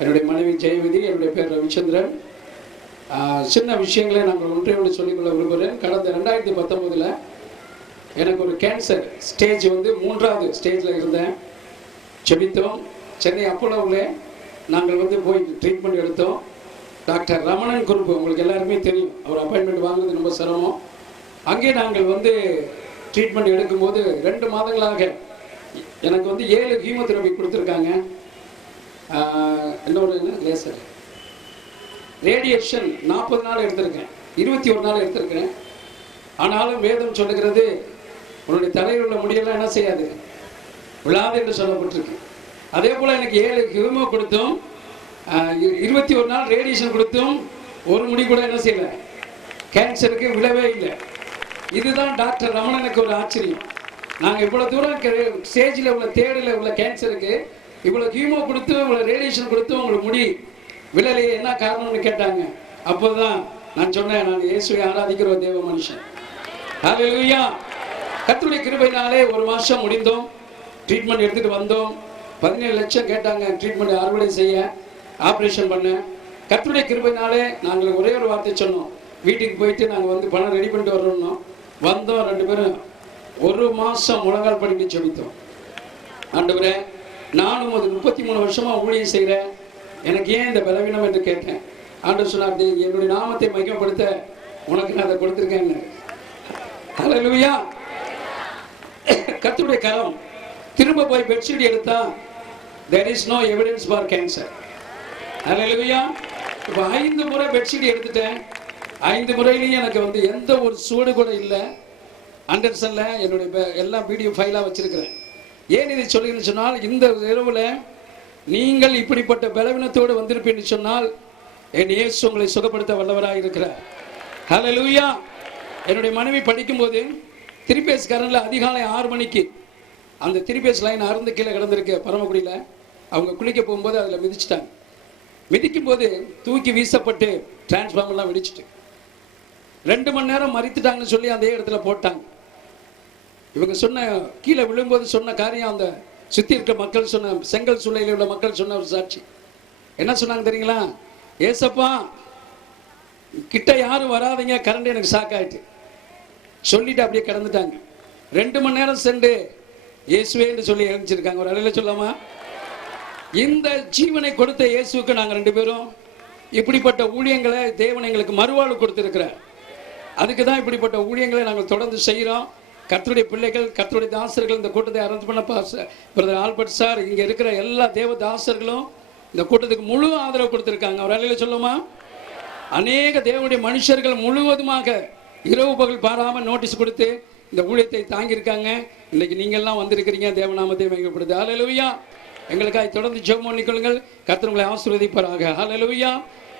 என்னுடைய மனைவி ஜெயவதி, என்னுடைய பேர் ரவிச்சந்திரன். சின்ன விஷயங்களை நாங்கள் ஒன்றையோடு சொல்லிக்கொள்ள விரும்புகிறேன். கடந்த 2019 எனக்கு ஒரு கேன்சர் ஸ்டேஜ் வந்து 3வது ஸ்டேஜில் இருந்தேன். ஜெபித்தோம். சென்னை அப்போலோவில் நாங்கள் வந்து போய் ட்ரீட்மெண்ட் எடுத்தோம். டாக்டர் ரமணன் குரூப் உங்களுக்கு எல்லாருமே தெரியும். அவர் அப்பாயின்மெண்ட் வாங்குறது ரொம்ப சிரமம். அங்கே நாங்கள் வந்து ட்ரீட்மெண்ட் எடுக்கும்போது 2 மாதங்களாக எனக்கு வந்து 7 கீமோதெரபி கொடுத்துருக்காங்க. இன்னொரு லேசர் ரேடியேஷன் 40 நாள் எடுத்திருக்கேன், 21 நாள் எடுத்திருக்கேன். ஆனாலும் வேதம் சொல்லுகிறது, உன்னுடைய தலையில் உள்ள முடியெல்லாம் என்ன செய்யாது, விழாது என்று சொல்லப்பட்டிருக்கு. அதே போல் எனக்கு 7 கீமோ கொடுத்தும் 21 நாள் ரேடியேஷன் கொடுத்தும் ஒரு முடி கூட என்ன செய்யலை, கேன்சருக்கு விழவே இல்லை. இதுதான் டாக்டர் ரமணனுக்கு ஒரு ஆச்சரியம். நாங்கள் இவ்வளோ தூரம் ஸ்டேஜில் உள்ள தேடில் உள்ள கேன்சருக்கு இவ்வளோ கீமோ கொடுத்து இவ்வளோ ரேடியேஷன் கொடுத்து உங்களுக்கு முடி விழலையே, என்ன காரணம்னு கேட்டாங்க. அப்போதான் நான் சொன்னேன், நான் இயேசுவை ஆராதிக்கிற ஒரு தேவ மனுஷன். ஹல்லேலூயா. கர்த்தருடைய கிருபையினாலே 1 மாதம் முடிந்தோம். ட்ரீட்மெண்ட் எடுத்துகிட்டு வந்தோம். 17 லட்சம் கேட்டாங்க ட்ரீட்மெண்ட் அறுவடை செய்ய, ஆப்ரேஷன் பண்ண. கர்த்தருடைய கிருபையினாலே நாங்கள் ஒரே ஒரு வார்த்தை சொன்னோம், வீட்டுக்கு போயிட்டு நாங்கள் வந்து பணம் ரெடி பண்ணிட்டு வரணும். வந்தோம். 2 பேரும் 1 மாதம் முழங்கால் படிக்க ஜெபித்தோம். ஆண்டவரே, நானும் அது 33 வருஷமாக ஊழியம் செய்கிறேன், எனக்கு ஏன் இந்த பலவீனம் என்று கேட்டேன். ஆண்டவர் சொன்னார், என்னுடைய நாமத்தை மகிமைப்படுத்த உனக்கு நான் அதை கொடுத்துருக்கேன். ஹல்லேலூயா. கர்த்தருடைய கரம். திரும்ப போய் பெட்ஷீட் எடுத்தா there is no evidence for cancer. ஹல்லேலூயா. இப்போ 5 முறை பெட்ஷீட் எடுத்துட்டேன். 5 முறையிலையும் எனக்கு வந்து எந்த ஒரு சூடு கூட இல்லை. அண்டர்சனில் என்னுடைய எல்லாம் வீடியோ ஃபைலாக வச்சிருக்கிறேன். ஏன் இதை சொல்லுன்னு சொன்னால், இந்த இரவில் நீங்கள் இப்படிப்பட்ட பலவீனத்தோடு வந்திருப்பீன்னு சொன்னால் என் இயேசு உங்களை சுகப்படுத்த வல்லவராக இருக்கிறார். ஹல்லேலூயா. என்னுடைய மனைவி படிக்கும்போது திரிபேஸ்காரனில் அதிகாலை 6 மணிக்கு அந்த திரிபேஸ் லைன் அறுந்து கீழே கிடந்திருக்கு பரமக்குடியில். அவங்க குளிக்க போகும்போது அதில் மிதிச்சிட்டாங்க. மிதிக்கும் போது தூக்கி வீசப்பட்டு டிரான்ஸ்ஃபார்மர்லாம் வெடிச்சிட்டு 2 மணி நேரம் மறித்துட்டாங்கன்னு சொல்லி அதே இடத்துல போட்டாங்க. இவங்க சொன்ன கீழே விழும்போது சொன்ன காரியம், அந்த சுற்றி இருக்க மக்கள் சொன்ன, செங்கல் சூளையில் உள்ள மக்கள் சொன்ன ஒரு சாட்சி என்ன சொன்னாங்க தெரியுங்களா? ஏசப்பா கிட்ட யாரும் வராதிங்க, கரண்ட் எனக்கு ஷாக் ஆயிட்டு சொல்லிட்டு அப்படியே கிடந்துட்டாங்க. 2 மணி நேரம் சென்று இயேசுவேன்னு சொல்லி எழுந்திருக்காங்க. ஒரு அலையில சொல்லாமா? இந்த ஜீவனை கொடுத்த இயேசுக்கு நாங்கள் 2 பேரும் இப்படிப்பட்ட ஊழியங்களை தேவன் எங்களுக்கு மறுவாழ்வு கொடுத்திருக்கிறார். அதுக்கு தான் இப்படிப்பட்ட ஊழியங்களை நாங்கள் தொடர்ந்து செய்கிறோம். கர்த்தருடைய பிள்ளைகள், கர்த்தருடைய தாசர்கள் இந்த கூட்டத்தை அரேஞ்ச் பண்ண பிரதர் ஆல்பர்ட் சார், இங்கே இருக்கிற எல்லா தேவ தாசர்களும் இந்த கூட்டத்துக்கு முழு ஆதரவு கொடுத்துருக்காங்க. ஒரு அலையில சொல்லுமா? அநேக தேவனுடைய மனுஷர்கள் முழுவதுமாக இரவு பகல் பாராமல் நோட்டீஸ் கொடுத்து இந்த ஊழியத்தை தாங்கியிருக்காங்க. இன்னைக்கு நீங்கள்லாம் வந்திருக்கிறீங்க, தேவநாமத்தை மகிமைப்படுது. ஹல்லேலூயா. எங்களுக்காக தொடர்ந்து ஜெபம் பண்ணிக்கொள்ளுங்கள். கர்த்தர் உங்களை ஆசீர்வதிப்பாராக. ஹல்லேலூயா.